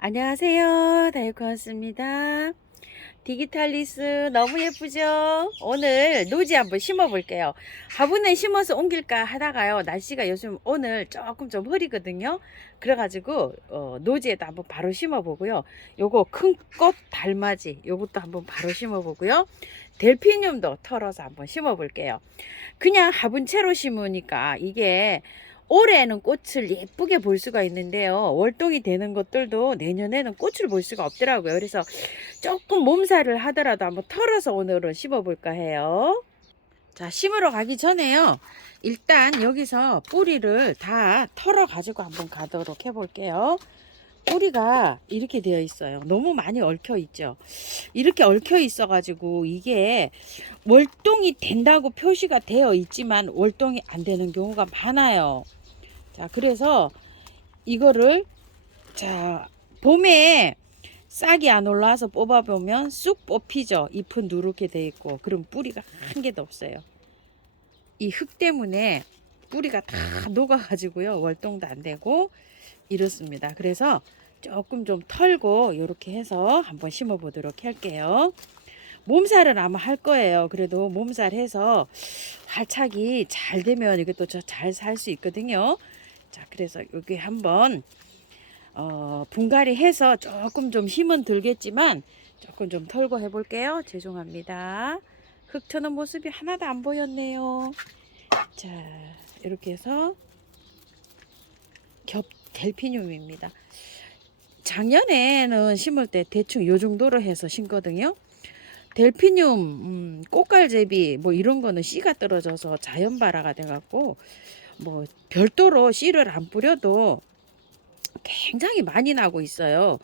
안녕하세요. 다이코였습니다. 디기탈리스 너무 예쁘죠? 오늘 노지 한번 심어 볼게요. 화분에 심어서 옮길까 하다가요. 날씨가 요즘 오늘 조금 좀 흐리거든요. 그래가지고 노지에다 한번 바로 심어 보고요. 요거 큰 꽃 달맞이 요것도 한번 바로 심어 보고요. 델피늄도 털어서 한번 심어 볼게요. 그냥 화분채로 심으니까 이게 올해는 꽃을 예쁘게 볼 수가 있는데요. 월동이 되는 것들도 내년에는 꽃을 볼 수가 없더라고요. 그래서 조금 몸살을 하더라도 한번 털어서 오늘은 심어 볼까 해요. 자, 심으러 가기 전에요. 일단 여기서 뿌리를 다 털어 가지고 한번 가도록 해 볼게요. 뿌리가 이렇게 되어 있어요. 너무 많이 얽혀 있죠. 이렇게 얽혀 있어 가지고 이게 월동이 된다고 표시가 되어 있지만 월동이 안 되는 경우가 많아요. 자, 그래서 이거를 자, 봄에 싹이 안 올라와서 뽑아보면 쑥 뽑히죠. 잎은 누렇게 돼 있고 그럼 뿌리가 한 개도 없어요. 이 흙 때문에 뿌리가 다 녹아가지고요. 월동도 안 되고 이렇습니다. 그래서 조금 좀 털고 이렇게 해서 한번 심어 보도록 할게요. 몸살은 아마 할 거예요. 그래도 몸살 해서 활착이 잘 되면 이것도 잘 살 수 있거든요. 자, 그래서 여기 한번 분갈이 해서 조금 좀 힘은 들겠지만 조금 좀 털고 해볼게요. 죄송합니다. 흙 트는 모습이 하나도 안 보였네요. 자, 이렇게 해서 겹 델피늄입니다. 작년에는 심을 때 대충 요 정도로 해서 심거든요. 델피늄, 꽃갈제비 뭐 이런 거는 씨가 떨어져서 자연 발화가 돼갖고 뭐 별도로 씨를 안 뿌려도 굉장히 많이 나고 있어요.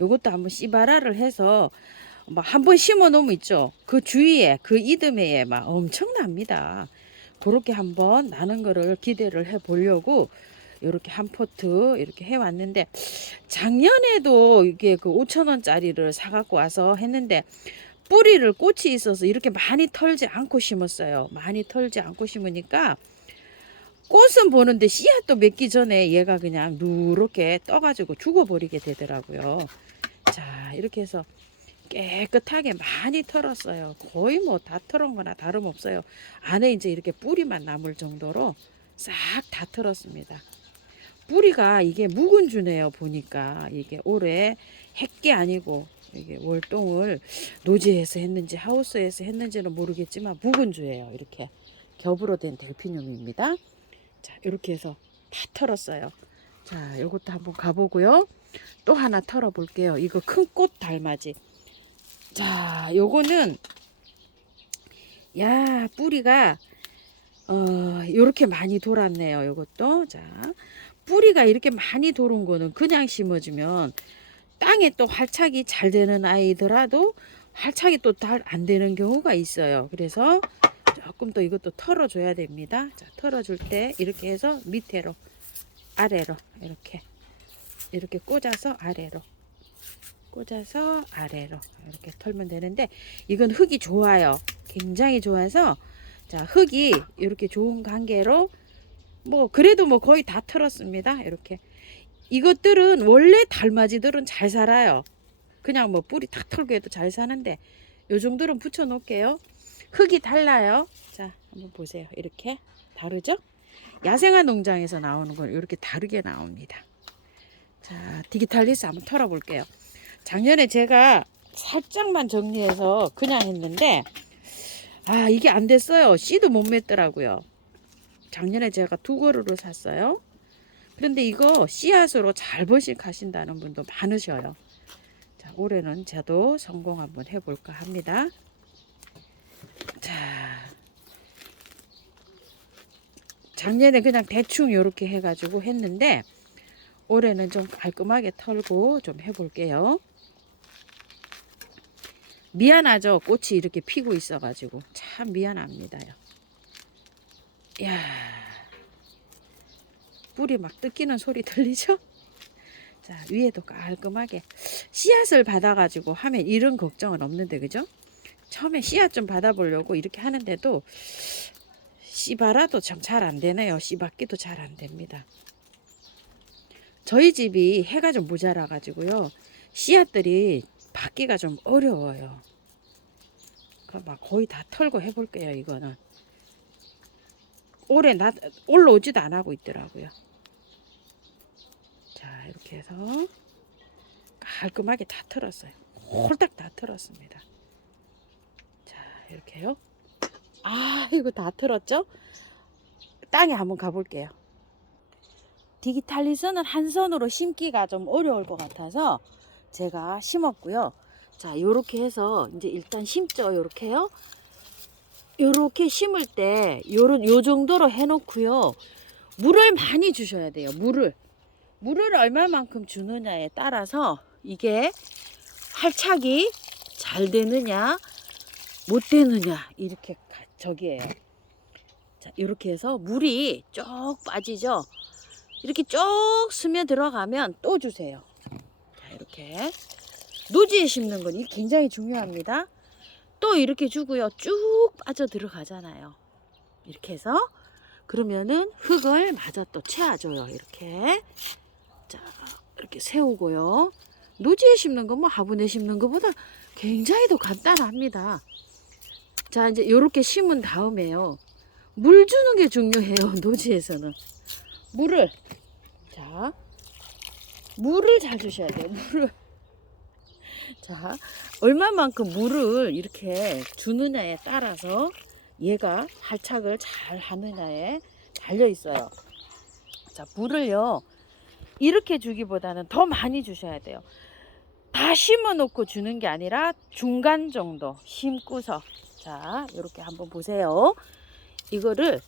요것도 한번 씨 발화를 해서 막 한번 심어 놓으면 있죠. 그 주위에 그 이듬해에 막 엄청납니다. 그렇게 한번 나는 거를 기대를 해 보려고 이렇게 한 포트 이렇게 해 왔는데 작년에도 이게 그 5,000원짜리를 사 갖고 와서 했는데 뿌리를 꽃이 있어서 이렇게 많이 털지 않고 심었어요. 많이 털지 않고 심으니까 꽃은 보는데 씨앗도 맺기 전에 얘가 그냥 누렇게 떠가지고 죽어버리게 되더라고요. 자, 이렇게 해서 깨끗하게 많이 털었어요. 거의 뭐 다 털은 거나 다름없어요. 안에 이제 이렇게 뿌리만 남을 정도로 싹 다 털었습니다. 뿌리가 이게 묵은주네요. 보니까 이게 올해 핵게 아니고 이게 월동을 노지에서 했는지 하우스에서 했는지는 모르겠지만 묵은주예요. 이렇게 겹으로 된 델피늄입니다. 자, 이렇게 해서 다 털었어요. 자, 요것도 한번 가보고요. 또 하나 털어 볼게요. 이거 큰 꽃 달맞이. 자, 요거는 야, 뿌리가 요렇게 많이 돌았네요. 요것도. 자, 뿌리가 이렇게 많이 도는 거는 그냥 심어주면 땅에 또 활착이 잘 되는 아이더라도 활착이 또 잘 안 되는 경우가 있어요. 그래서 조금 더 이것도 털어줘야 됩니다. 자, 털어줄 때 이렇게 해서 밑으로 아래로 이렇게 꽂아서 아래로 꽂아서 아래로 이렇게 털면 되는데 이건 흙이 좋아요. 굉장히 좋아서 자, 흙이 이렇게 좋은 관계로 뭐 그래도 뭐 거의 다 털었습니다. 이렇게 이것들은 원래 달맞이들은 잘 살아요. 그냥 뭐 뿌리 탁 털고 해도 잘 사는데 요 정도는 붙여 놓을게요. 흙이 달라요. 자, 한번 보세요. 이렇게 다르죠? 야생화 농장에서 나오는 건 이렇게 다르게 나옵니다. 자, 디기탈리스 한번 털어 볼게요. 작년에 제가 살짝만 정리해서 그냥 했는데 아, 이게 안 됐어요. 씨도 못 맺더라고요. 작년에 제가 2그루를 샀어요. 그런데 이거 씨앗으로 잘 번식하신다는 분도 많으셔요. 자, 올해는 저도 성공 한번 해볼까 합니다. 자, 작년에 그냥 대충 이렇게 해가지고 했는데 올해는 좀 깔끔하게 털고 좀 해볼게요. 미안하죠. 꽃이 이렇게 피고 있어가지고 참 미안합니다요. 야, 뿌리 막 뜯기는 소리 들리죠? 자, 위에도 깔끔하게 씨앗을 받아가지고 하면 이런 걱정은 없는데 그죠? 처음에 씨앗 좀 받아보려고 이렇게 하는데도 씨발아도 참 잘 안 되네요. 씨받기도 잘 안 됩니다. 저희 집이 해가 좀 모자라 가지고요. 씨앗들이 받기가 좀 어려워요. 막 거의 다 털고 해볼게요. 이거는 올해 올라오지도 안 하고 있더라고요. 자, 이렇게 해서 깔끔하게 다 털었어요. 홀딱 다 털었습니다. 자, 이렇게요. 아, 이거 다 털었죠? 땅에 한번 가볼게요. 디기탈리스는 한 손으로 심기가 좀 어려울 것 같아서 제가 심었고요. 자, 요렇게 해서 이제 일단 심죠. 요렇게요. 요렇게 심을 때 요 정도로 해놓고요. 물을 많이 주셔야 돼요. 물을 얼마만큼 주느냐에 따라서 이게 활착이 잘 되느냐 못 되느냐 이렇게 저기예요. 자, 이렇게 해서 물이 쭉 빠지죠. 이렇게 쭉 스며들어가면 또 주세요. 자, 이렇게 노지에 심는 건 이게 굉장히 중요합니다. 또 이렇게 주고요. 쭉 빠져 들어가잖아요. 이렇게 해서 그러면은 흙을 마저 또 채워줘요. 이렇게. 자, 이렇게 세우고요. 노지에 심는 건 뭐 화분에 심는 것보다 굉장히 더 간단합니다. 자, 이제 이렇게 심은 다음에요. 물 주는 게 중요해요. 노지에서는. 물을 잘 주셔야 돼요. 물을. 자, 얼마만큼 물을 이렇게 주느냐에 따라서 얘가 활착을 잘 하느냐에 달려 있어요. 자, 물을요. 이렇게 주기보다는 더 많이 주셔야 돼요. 다 심어 놓고 주는 게 아니라 중간 정도 심고서. 자, 이렇게 한번 보세요. 이거를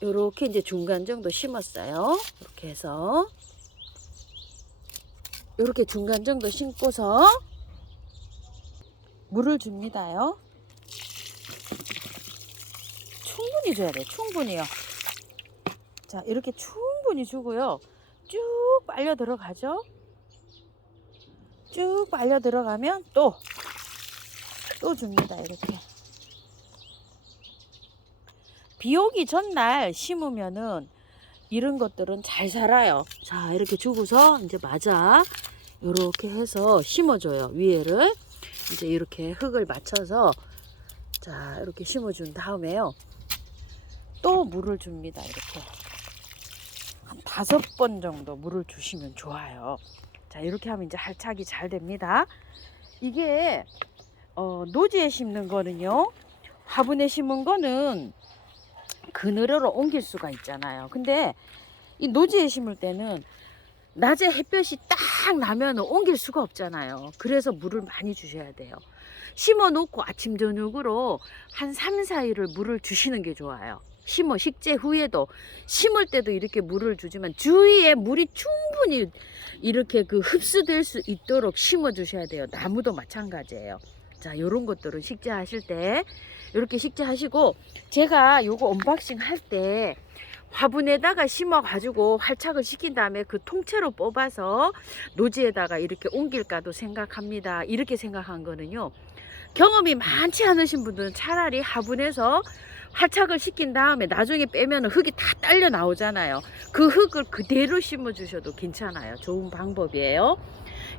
이렇게 이제 중간 정도 심었어요. 이렇게 해서 이렇게 중간 정도 심고서 물을 줍니다요. 충분히 줘야 돼요. 충분히요. 자, 이렇게 충분히 주고요. 쭉 빨려 들어가죠. 쭉 빨려 들어가면 또 줍니다. 이렇게. 비 오기 전날 심으면은 이런 것들은 잘 자라요. 자, 이렇게 주고서 이제 맞아 이렇게 해서 심어줘요. 위에를 이제 이렇게 흙을 맞춰서 자, 이렇게 심어준 다음에요. 또 물을 줍니다. 이렇게 한 5번 정도 물을 주시면 좋아요. 자, 이렇게 하면 이제 활착이 잘 됩니다. 이게 노지에 심는 거는요, 화분에 심은 거는 그늘으로 옮길 수가 있잖아요. 근데 이 노지에 심을 때는 낮에 햇볕이 딱 나면 옮길 수가 없잖아요. 그래서 물을 많이 주셔야 돼요. 심어 놓고 아침 저녁으로 한 3, 4일을 물을 주시는 게 좋아요. 식재 후에도 심을 때도 이렇게 물을 주지만 주위에 물이 충분히 이렇게 흡수될 수 있도록 심어 주셔야 돼요. 나무도 마찬가지예요. 자, 요런 것들은 식재하실 때 이렇게 식재하시고, 제가 요거 언박싱 할 때 화분에다가 심어 가지고 활착을 시킨 다음에 그 통째로 뽑아서 노지에다가 이렇게 옮길까도 생각합니다. 이렇게 생각한 거는요, 경험이 많지 않으신 분들은 차라리 화분에서 활착을 시킨 다음에 나중에 빼면 흙이 다 딸려 나오잖아요. 그 흙을 그대로 심어 주셔도 괜찮아요. 좋은 방법이에요.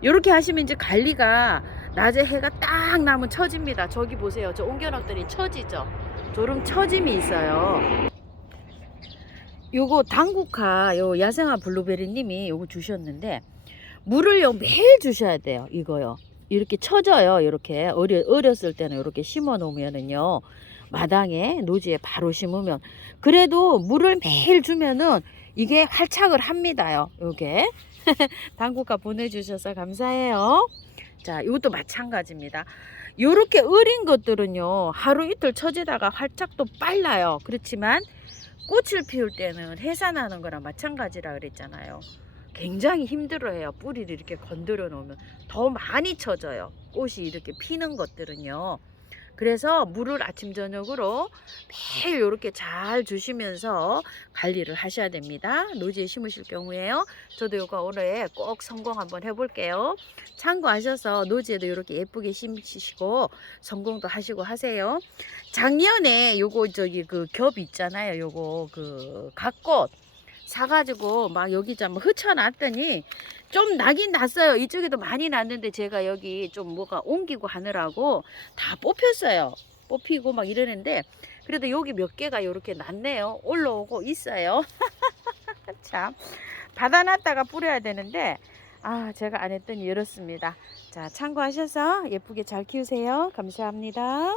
이렇게 하시면 이제 관리가 낮에 해가 딱 나면 처집니다. 저기 보세요. 저 옮겨놨더니 처지죠. 저런 처짐이 있어요. 요거 당국화 요 야생화 블루베리 님이 요거 주셨는데, 물을요 매일 주셔야 돼요. 이거요. 이렇게 처져요. 이렇게 어렸을 때는 이렇게 심어 놓으면은요, 마당에 노지에 바로 심으면, 그래도 물을 매일 주면은 이게 활착을 합니다요. 요게 당국화 보내주셔서 감사해요. 자, 이것도 마찬가지입니다. 요렇게 어린 것들은요, 하루 이틀 처지다가 활착도 빨라요. 그렇지만 꽃을 피울 때는 해산하는 거랑 마찬가지라 그랬잖아요. 굉장히 힘들어해요. 뿌리를 이렇게 건드려 놓으면 더 많이 처져요. 꽃이 이렇게 피는 것들은요. 그래서 물을 아침 저녁으로 매일 이렇게 잘 주시면서 관리를 하셔야 됩니다. 노지에 심으실 경우에요. 저도 이거 올해 꼭 성공 한번 해볼게요. 참고하셔서 노지에도 이렇게 예쁘게 심으시고 성공도 하시고 하세요. 작년에 요거 저기 겹 있잖아요. 요거 각꽃 사가지고 막 여기 좀 흩어놨더니 좀 나긴 났어요. 이쪽에도 많이 났는데 제가 여기 좀 뭐가 옮기고 하느라고 다 뽑혔어요. 뽑히고 막 이러는데 그래도 여기 몇 개가 이렇게 났네요. 올라오고 있어요. 참 받아놨다가 뿌려야 되는데 제가 안 했더니 이렇습니다. 자, 참고하셔서 예쁘게 잘 키우세요. 감사합니다.